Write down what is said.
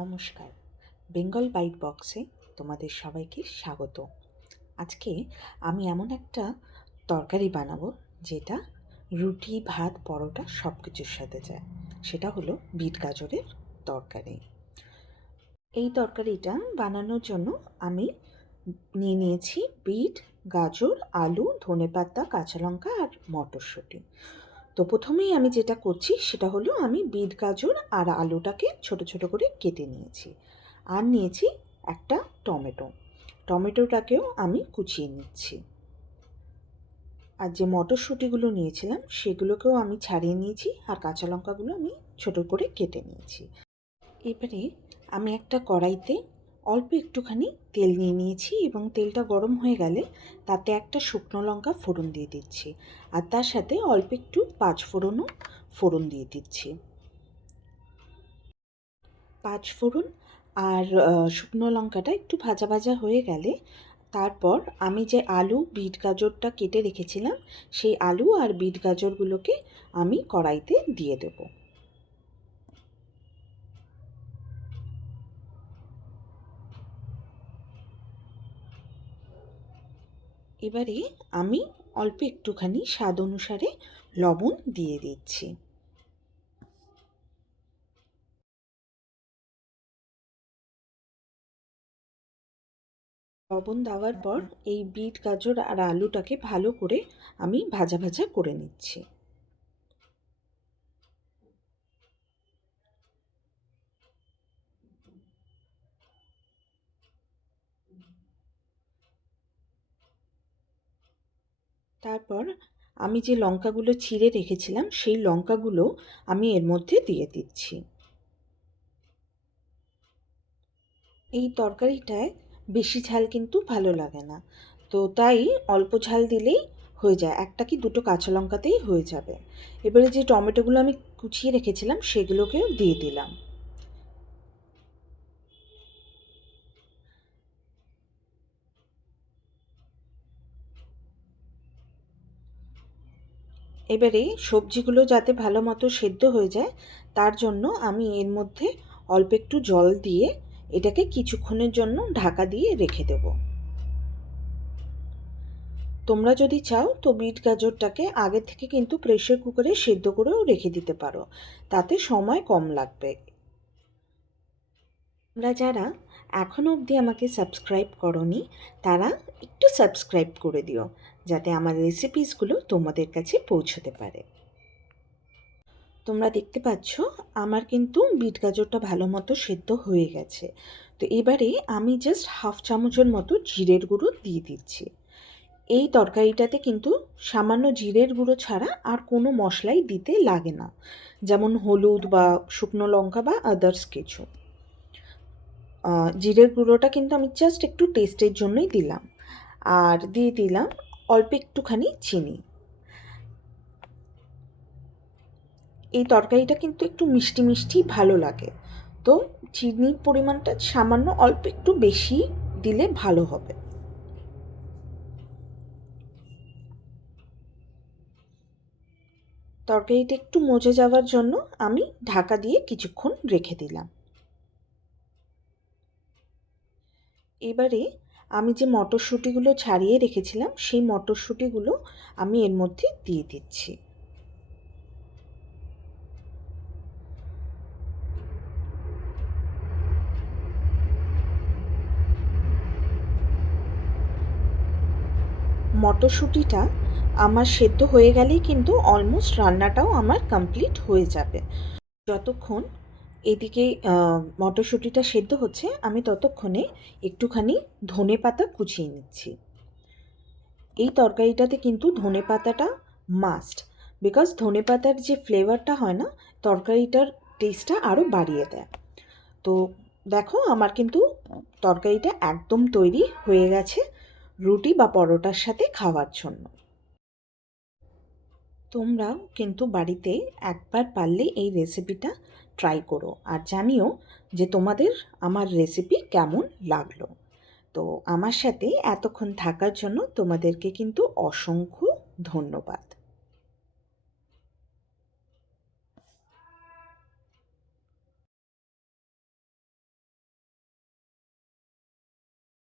নমস্কার, বেঙ্গল বাইট বক্সে তোমাদের সবাইকে স্বাগত। আজকে আমি এমন একটা তরকারি বানাবো যেটা রুটি, ভাত, পরোটা সব কিছুর সাথে যায়। সেটা হলো বিট গাজরের তরকারি। এই তরকারিটা বানানোর জন্য আমি নিয়ে নিয়েছি বিট, গাজর, আলু, ধনেপাতা, কাঁচা লঙ্কা আর মটরশুঁটি। তো প্রথমেই আমি যেটা করছি সেটা হলো আমি বিট, গাজর আর আলুটাকে ছোট ছোট করে কেটে নিয়েছি। আর নিয়েছি একটা টমেটোটাকেও আমি কুচিয়ে নিচ্ছি। আর যে মটরশুঁটিগুলো নিয়েছিলাম সেগুলোকেও আমি ছাড়িয়ে নিয়েছি, আর কাঁচা লঙ্কাগুলো আমি ছোট করে কেটে নিয়েছি। এবারে আমি একটা কড়াইতে অল্প একটুখানি তেল নিয়ে নিয়েছি এবং তেলটা গরম হয়ে গেলে তাতে একটা শুকনো লঙ্কা ফোড়ন দিয়ে দিচ্ছি, আর তার সাথে অল্প একটু পাঁচফোড়নও ফোড়ন দিয়ে দিচ্ছি। পাঁচফোড়ন আর শুকনো লঙ্কাটা একটু ভাজা ভাজা হয়ে গেলে তারপর আমি যে আলু, বিট, গাজরটা কেটে রেখেছিলাম সেই আলু আর বিট গাজরগুলোকে আমি কড়াইতে দিয়ে দেবো। এবারে আমি অল্প একটুখানি স্বাদ অনুসারে লবণ দিয়ে দিচ্ছি। লবণ দেওয়ার পর এই বিট, গাজর আর আলুটাকে ভালো করে আমি ভাজা ভাজা করে নিচ্ছি। তারপর আমি যে লঙ্কাগুলো ছিঁড়ে রেখেছিলাম সেই লঙ্কাগুলো আমি এর মধ্যে দিয়ে দিচ্ছি। এই তরকারিটায় বেশি ঝাল কিন্তু ভালো লাগে না, তো তাই অল্প ঝাল দিলেই হয়ে যায়, একটা কি দুটো কাঁচা লঙ্কাতেই হয়ে যাবে। এবারে যে টমেটোগুলো আমি কুচিয়ে রেখেছিলাম সেগুলোকেও দিয়ে দিলাম। এবারে সবজিগুলো যাতে ভালো মতো সেদ্ধ হয়ে যায় তার জন্য আমি এর মধ্যে অল্প একটু জল দিয়ে এটাকে কিছুক্ষণের জন্য ঢাকা দিয়ে রেখে দেব। তোমরা যদি চাও তো বিট গাজরটাকে আগে থেকে কিন্তু প্রেসার কুকারে সেদ্ধ করেও রেখে দিতে পারো, তাতে সময় কম লাগবে। তোমরা যারা এখনও অবধি আমাকে সাবস্ক্রাইব করোনি তারা একটু সাবস্ক্রাইব করে দিও, যাতে আমার রেসিপিসগুলো তোমাদের কাছে পৌঁছতে পারে। তোমরা দেখতে পাচ্ছ আমার কিন্তু বিট গাজরটা ভালো মতো সেদ্ধ হয়ে গেছে। তো এবারে আমি জাস্ট হাফ চামচের মতো জিরের গুঁড়ো দিয়ে দিচ্ছি। এই তরকারিটাতে কিন্তু সামান্য জিরের গুঁড়ো ছাড়া আর কোনো মশলাই দিতে লাগে না, যেমন হলুদ বা শুকনো লঙ্কা বা আদার্স কিছু। জিরের গুঁড়োটা কিন্তু আমি জাস্ট একটু টেস্টের জন্যই দিলাম, আর দিয়ে দিলাম অল্প একটুখানি চিনি। এই তরকারিটা কিন্তু একটু মিষ্টি মিষ্টি ভালো লাগে, তো চিনির পরিমাণটা সামান্য অল্প একটু বেশি দিলে ভালো হবে। তরকারিটা একটু মজে যাওয়ার জন্য আমি ঢাকা দিয়ে কিছুক্ষণ রেখে দিলাম। এবারে আমি যে মটরশুঁটিগুলো ছাড়িয়ে রেখেছিলাম সেই মটরশুঁটিগুলো আমি এর মধ্যে দিয়ে দিচ্ছি। মটরশুঁটিটা আমার সেদ্ধ হয়ে গেলেই কিন্তু অলমোস্ট রান্নাটাও আমার কমপ্লিট হয়ে যাবে। যতক্ষণ এদিকে মটরশুঁটিটা সেদ্ধ হচ্ছে আমি ততক্ষণে একটুখানি ধনেপাতা কুচিয়ে নিচ্ছি। এই তরকারিটাতে কিন্তু ধনেপাতাটা মাস্ট, বিকজ ধনেপাতার যে ফ্লেভারটা হয় না তরকারিটার টেস্টটা আরও বাড়িয়ে দেয়। তো দেখো আমার কিন্তু তরকারিটা একদম তৈরি হয়ে গেছে রুটি বা পরোটার সাথে খাওয়ার জন্য। তোমরাও কিন্তু বাড়িতে একবার পারলে এই রেসিপিটা ট্রাই করো, আর জানিও যে তোমাদের আমার রেসিপি কেমন লাগলো। তো আমার সাথে এতক্ষণ থাকার জন্য তোমাদেরকে কিন্তু অসংখ্য ধন্যবাদ।